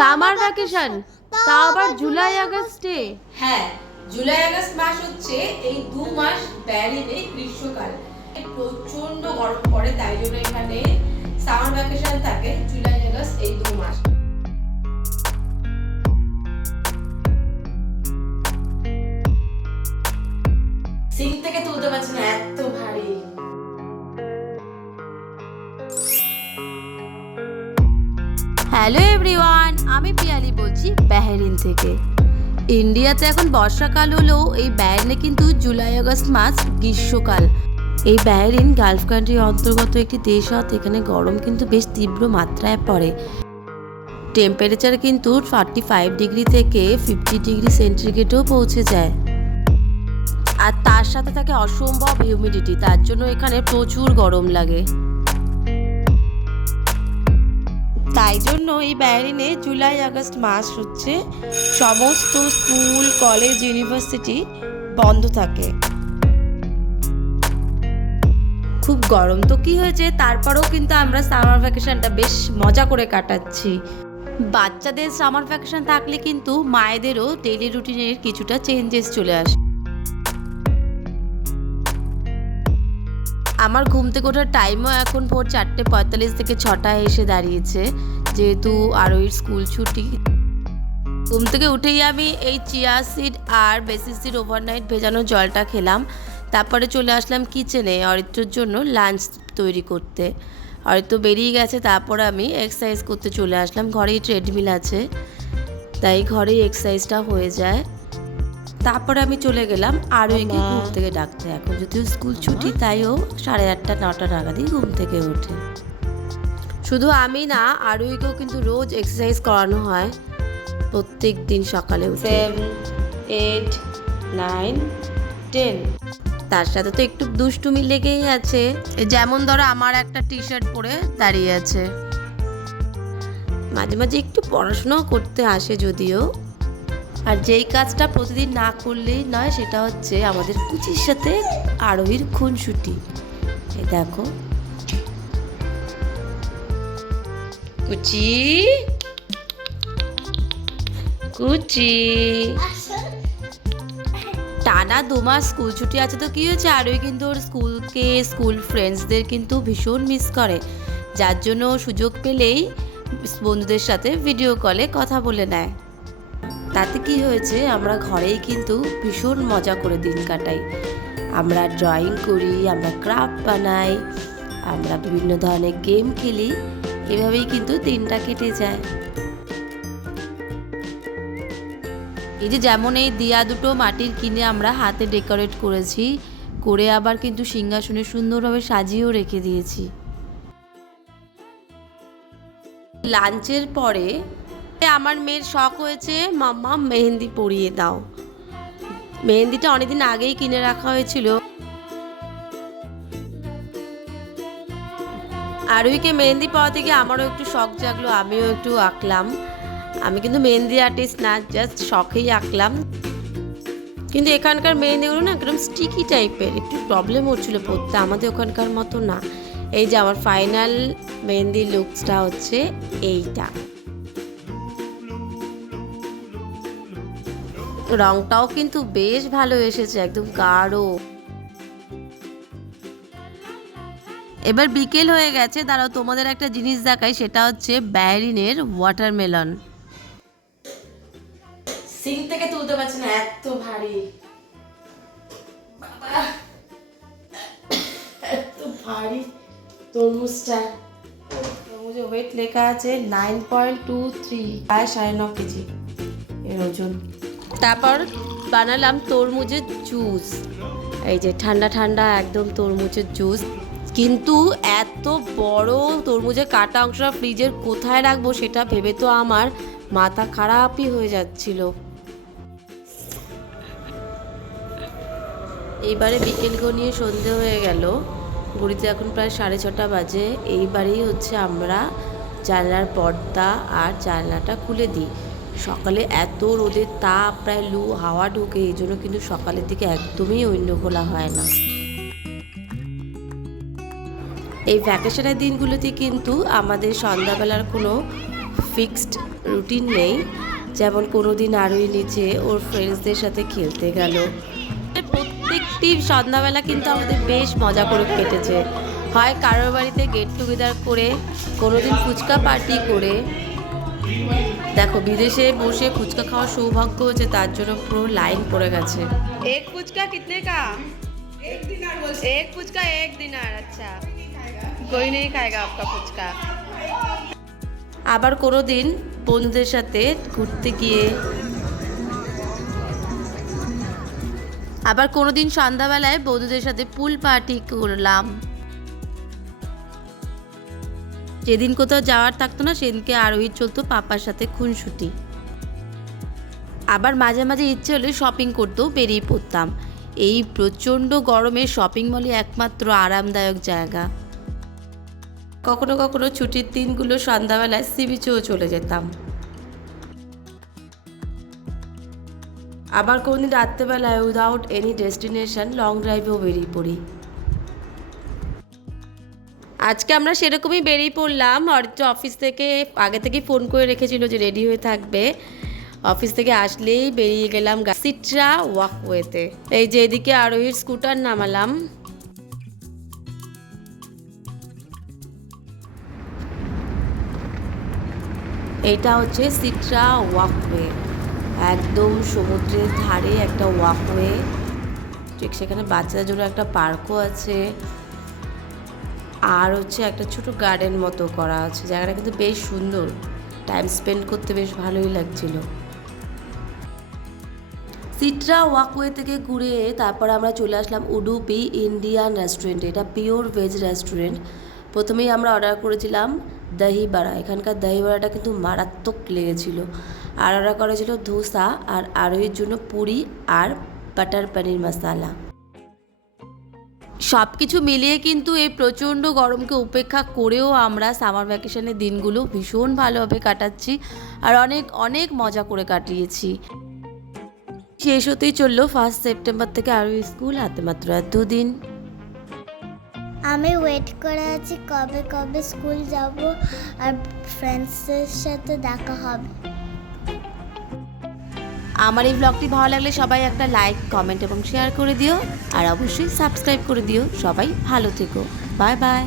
Summer vacation, তাও আবার জুলাই আগস্টে। হ্যাঁ, জুলাই আগস্ট মাস হচ্ছে এই 2 মাস ব্যারিনে গ্রীষ্মকাল। প্রচন্ড গরম পড়ে, তাই জন্য এখানে সামার ভ্যাকেশন থাকে জুলাই আগস্ট এই 2 মাস। সিং থেকে তুলতে পারছি না, এত ভারী। হ্যালো এভরিওয়ান, আমি পিয়ালি বলছি বাহরিন থেকে। ইন্ডিয়াতে এখন বর্ষাকাল হলেও এই বাহরিনে কিন্তু জুলাই আগস্ট মাস গ্রীষ্মকাল। এই বাহরিন গালফ কান্ট্রির অন্তর্গত একটি দেশ হওয়াতে এখানে গরম কিন্তু বেশ তীব্র মাত্রায় পড়ে। টেম্পারেচার কিন্তু 45 ডিগ্রি থেকে 50 ডিগ্রি সেন্টিগ্রেডও পৌঁছে যায়। আর তার সাথে থাকে অসম্ভব হিউমিডিটি, তার জন্য এখানে প্রচুর গরম লাগে। তাই জন্য এই বাহরিনে জুলাই আগস্ট মাস হচ্ছে সমস্ত স্কুল, কলেজ, ইউনিভার্সিটি বন্ধ থাকে। খুব গরম তো কি হয়েছে, তারপরেও কিন্তু আমরা সামার ভ্যাকেশনটা বেশ মজা করে কাটাচ্ছি। বাচ্চাদের সামার ভ্যাকেশন থাকলে কিন্তু মায়েদেরও ডেইলি রুটিনের কিছুটা চেঞ্জেস চলে আসে। আমার ঘুম থেকে ওঠার টাইমও এখন ভোর 4:45 থেকে 6টায় এসে দাঁড়িয়েছে, যেহেতু আরোহীর স্কুল ছুটি। ঘুম থেকে উঠেই আমি এই চিয়া সিড আর বেসিস সিড ওভারনাইট ভেজানো জলটা খেলাম। তারপরে চলে আসলাম কিচেনে অরিত্রর জন্য লাঞ্চ তৈরি করতে। অরিত্র বেরিয়ে গেছে, তারপরে আমি এক্সারসাইজ করতে চলে আসলাম। ঘরেই ট্রেডমিল আছে, তাই ঘরেই এক্সারসাইজটা হয়ে যায়। তারপরে আমি চলে গেলাম আরোহীকে ঘুম থেকে ডাকতে। এখন যদিও স্কুল ছুটি, তাইও 8:30 9টা নাগাদই ঘুম থেকে ওঠে। শুধু আমি না, আরোহীকেও কিন্তু রোজ এক্সারসাইজ করানো হয় প্রত্যেক দিন সকালে উঠে। 7 8 9 10। তার সাথে তো একটু দুষ্টুমি লেগেই আছে। যেমন ধরো আমার একটা টি শার্ট পরে দাঁড়িয়ে আছে। মাঝে মাঝে একটু পড়াশোনাও করতে আসে যদিও। আর যেই কাজটা প্রতিদিন না করলেই নয়, সেটা হচ্ছে আমাদের কুচির সাথে আরোহীর খুনসুটি। এই দেখো কুচি কুচি। টানা 2 মাস স্কুল ছুটি আছে তো কি হয়েছে, আরোহী কিন্তু ওর স্কুলকে, স্কুল ফ্রেন্ডসদের কিন্তু ভীষণ মিস করে। যার জন্য সুযোগ পেলেই বন্ধুদের সাথে ভিডিও কলে কথা বলে নেয়। তাতে কি হয়েছে, আমরা ঘরেই কিন্তু ভীষণ মজা করে দিন কাটাই। আমরা ড্রয়িং করি, আমরা ক্রাফট বানাই, আমরা বিভিন্ন ধরনের গেম খেলি। এভাবেই কিন্তু দিনটা কেটে যায়। এই যে যেমন এই দিয়া দুটো মাটির কিনে আমরা হাতে ডেকোরেট করেছি, করে আবার কিন্তু সিংহাসনে সুন্দরভাবে সাজিয়েও রেখে দিয়েছি। লাঞ্চের পরে আমার মেয়ের শখ হয়েছে, মাম্মা মেহেন্দি পরিয়ে দাও। মেহেন্দিটা অনেকদিন আগেই কিনে রাখা হয়েছিল। আরোহীকে মেহেন্দি পরা থেকে আমারও একটু শখ জাগলো, আমিও একটু আঁকলাম। আমি কিন্তু মেহেন্দি আর্টিস্ট না, জাস্ট শখেই আঁকলাম। কিন্তু এখানকার মেহেন্দিগুলো না একদম স্টিকি টাইপের, একটু প্রবলেম হচ্ছিল পড়তে, আমাদের ওখানকার মতো না। এই যে আমার ফাইনাল মেহেন্দি লুকসটা হচ্ছে এইটা। রংটাও কিন্তু বেশ ভালো এসেছে, একদম গাঢ়। এবার বিকেল হয়ে গেছে, দাঁড়াও তোমাদের একটা জিনিস দেখাই, সেটা হচ্ছে বাহরিনের ওয়াটারমেলন। সিং থেকে তুলতে পারছি না, এত ভারী। বাবা, এত ভারী তরমুজটা। তরমুজের ওয়েট লেখা আছে 9.23, প্রায় 9.5 কেজি এর ওজন। তারপর বানালাম তরমুজের জুস। এই যে ঠান্ডা ঠান্ডা একদম তরমুজের জুস। কিন্তু এত বড় তরমুজের কাটা অংশটা ফ্রিজের কোথায় রাখবো সেটা ভেবে তো আমার মাথা খারাপই হয়ে যাচ্ছিল। এইবারে বিকেল গনিয়ে সন্ধে হয়ে গেল, ঘড়িতে এখন প্রায় 6:30 বাজে। এইবারেই হচ্ছে আমরা জানলার পর্দা আর জানলাটা খুলে দিই। সকালে এত রোদের তাপ, প্রায় লু হাওয়া ঢোকে, এই জন্য কিন্তু সকালের দিকে একদমই উইন্ডো খোলা হয় না। এই ভ্যাকেশনের দিনগুলোতে কিন্তু আমাদের সন্ধ্যাবেলার কোনো ফিক্সড রুটিন নেই। যেমন কোনো দিন আরোই নিচে ওর ফ্রেন্ডসদের সাথে খেলতে গেল। প্রত্যেকটি সন্ধ্যাবেলা কিন্তু আমাদের বেশ মজা করে কেটেছে। হয় কারোর বাড়িতে গেট টুগেদার করে, কোনো দিন ফুচকা পার্টি করে। দেখো বিদেশে বসে ফুচকা খাওয়ার সৌভাগ্য হয়েছে, তার জন্য পুরো লাইন পড়ে গেছে। एक फुचका कितने का? एक फुचका एक दिनार। अच्छा, कोई नहीं खाएगा आपका फुचका। আবার কোনো দিন বন্ধুদের সাথে ঘুরতে গিয়ে, আবার কোনো দিন সন্ধ্যাবেলায় বন্ধুদের সাথে পুল পার্টি করলাম। যেদিন কোথাও যাওয়ার থাকতো না সেদিনকে আরোহী চলতো পাপার সাথে খুনসুটি। আবার মাঝে মাঝে ইচ্ছে হলে শপিং করতেও বেরিয়ে পড়তাম। এই প্রচণ্ড গরমে শপিং মলই একমাত্র আরামদায়ক জায়গা। কখনো কখনো ছুটির দিনগুলো সন্ধ্যাবেলায় সি বিচেও চলে যেতাম। আবার কোনদিন রাত্রেবেলায় উইদাউট এনি ডেস্টিনেশন লং ড্রাইভেও বেরিয়ে পড়ি। আজকে আমরা সেরকমই বেরিয়ে পড়লাম। অরিত্র অফিস থেকে আগে থেকেই ফোন করে রেখেছিল যে রেডি হয়ে থাকবে। অফিস থেকে আসলেই বেরিয়ে গেলাম সিট্রা ওয়াকওয়েতে। এই যে এদিকে আরোহীর স্কুটার নামালাম। এটা হচ্ছে সিট্রা ওয়াকওয়ে, একদম সমুদ্রের ধারে একটা ওয়াকওয়ে। ঠিক সেখানে বাচ্চাদের জন্য একটা পার্কও আছে, আর হচ্ছে একটা ছোট গার্ডেন মতো করা আছে। জায়গাটা কিন্তু বেশ সুন্দর, টাইম স্পেন্ড করতে বেশ ভালোই লাগছিল। সিট্রা ওয়াকওয়ে থেকে ঘুরে তারপর আমরা চলে আসলাম উডুপি ইন্ডিয়ান রেস্টুরেন্টে। এটা পিওর ভেজ রেস্টুরেন্ট। প্রথমেই আমরা অর্ডার করেছিলাম দহি বড়া। এখানকার দহি বড়াটা কিন্তু মারাত্মক লেগেছিল। আর অর্ডার করেছিল ধোসা, আর আরোহীর জন্য পুরি আর বাটার পনির মশালা। সব কিছু মিলিয়ে কিন্তু এই প্রচণ্ড গরমকে উপেক্ষা করেও আমরা সামার ভ্যাকেশনের দিনগুলো ভীষণ ভালোভাবে কাটাচ্ছি আর অনেক অনেক মজা করে কাটিয়েছি। শেষ হতেই চললো 1 সেপ্টেম্বর থেকে আরও স্কুল, হাতে মাত্র 2 দিন। আমি ওয়েট করে আছি কবে কবে স্কুল যাব আর ফ্রেন্ডসদের সাথে দেখা হবে। আমার এই ব্লগটি ভালো লাগলে সবাই একটা লাইক, কমেন্ট এবং শেয়ার করে দিও, আর অবশ্যই সাবস্ক্রাইব করে দিও। সবাই ভালো থেকো, বাই বাই।